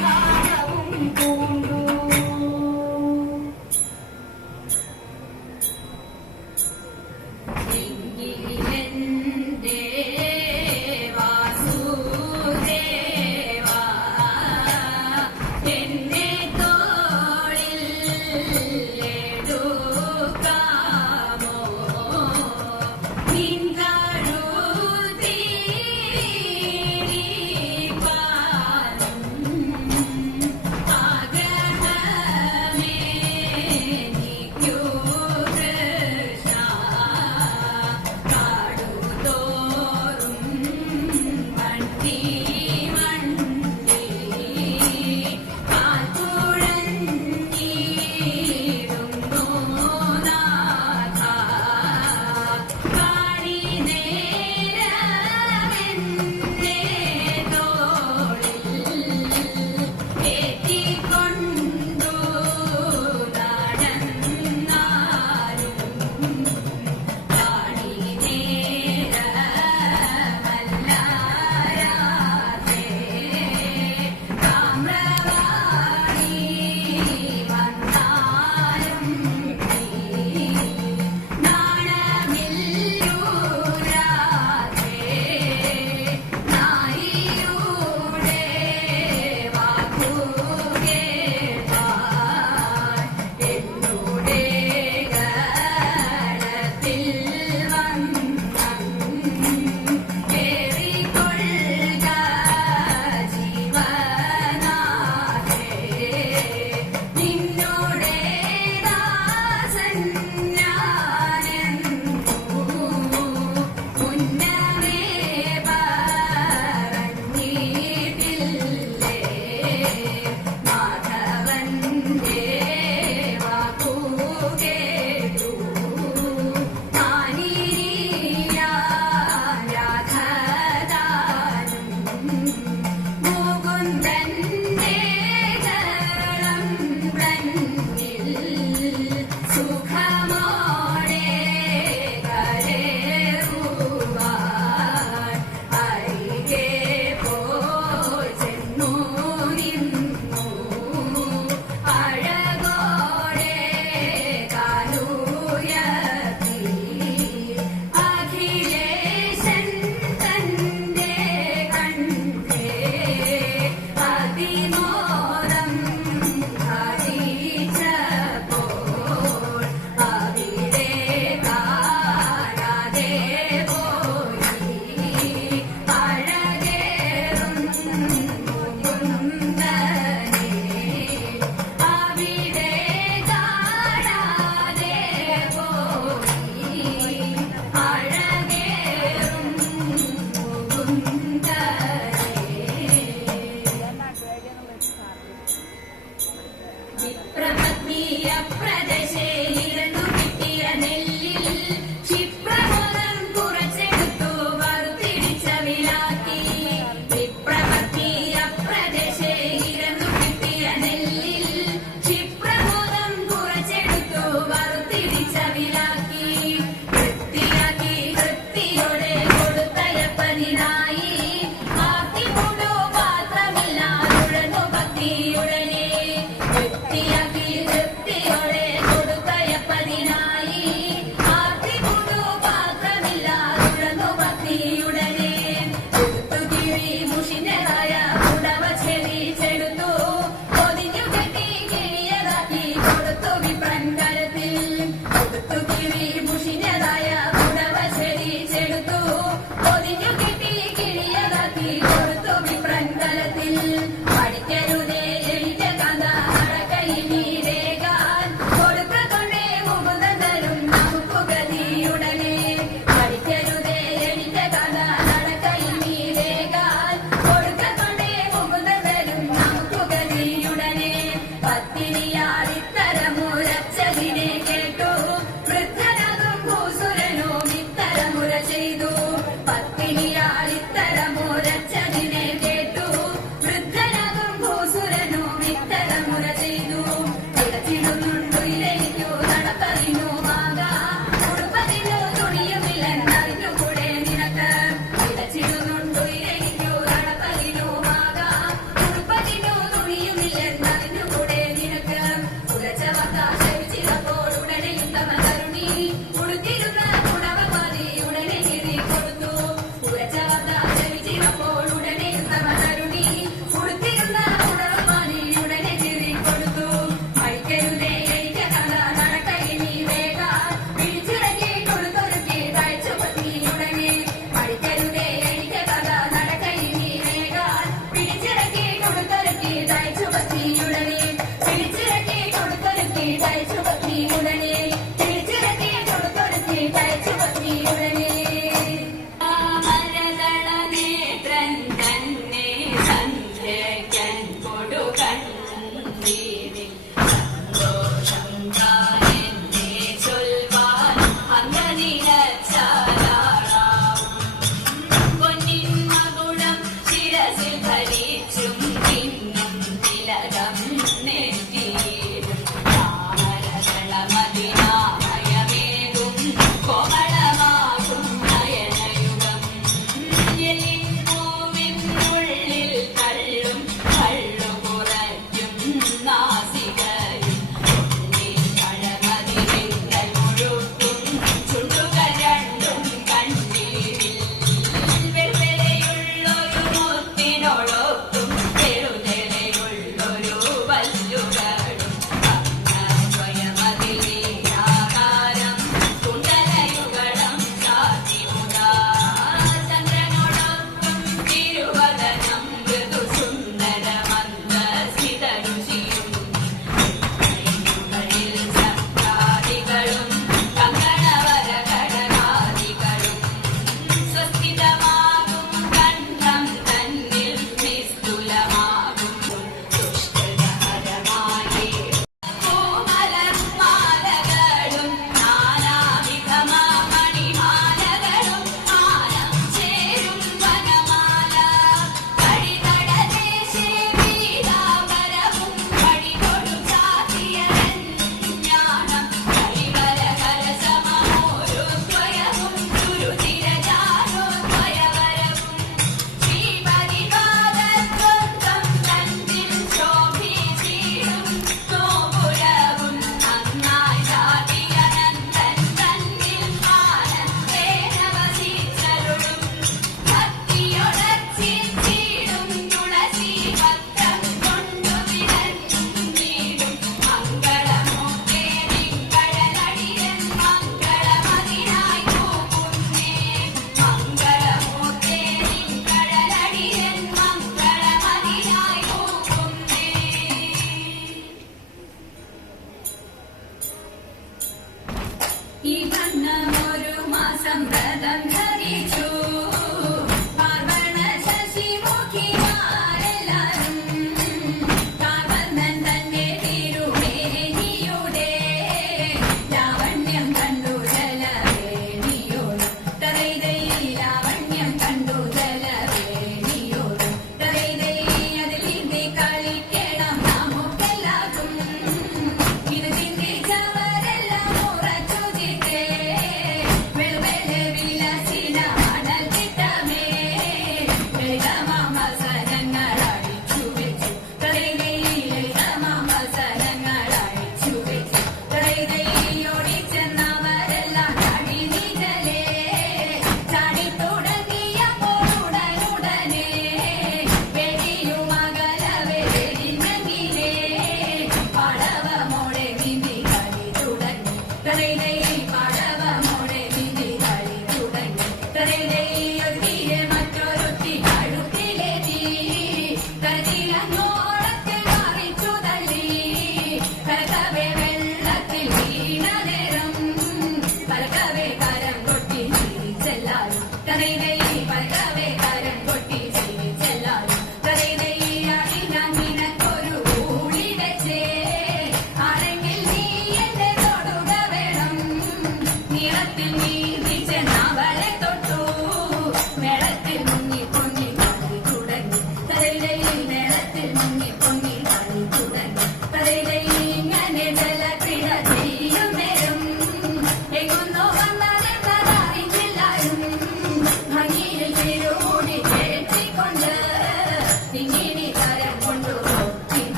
வாழவும் பூண்டு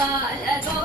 啊，哎。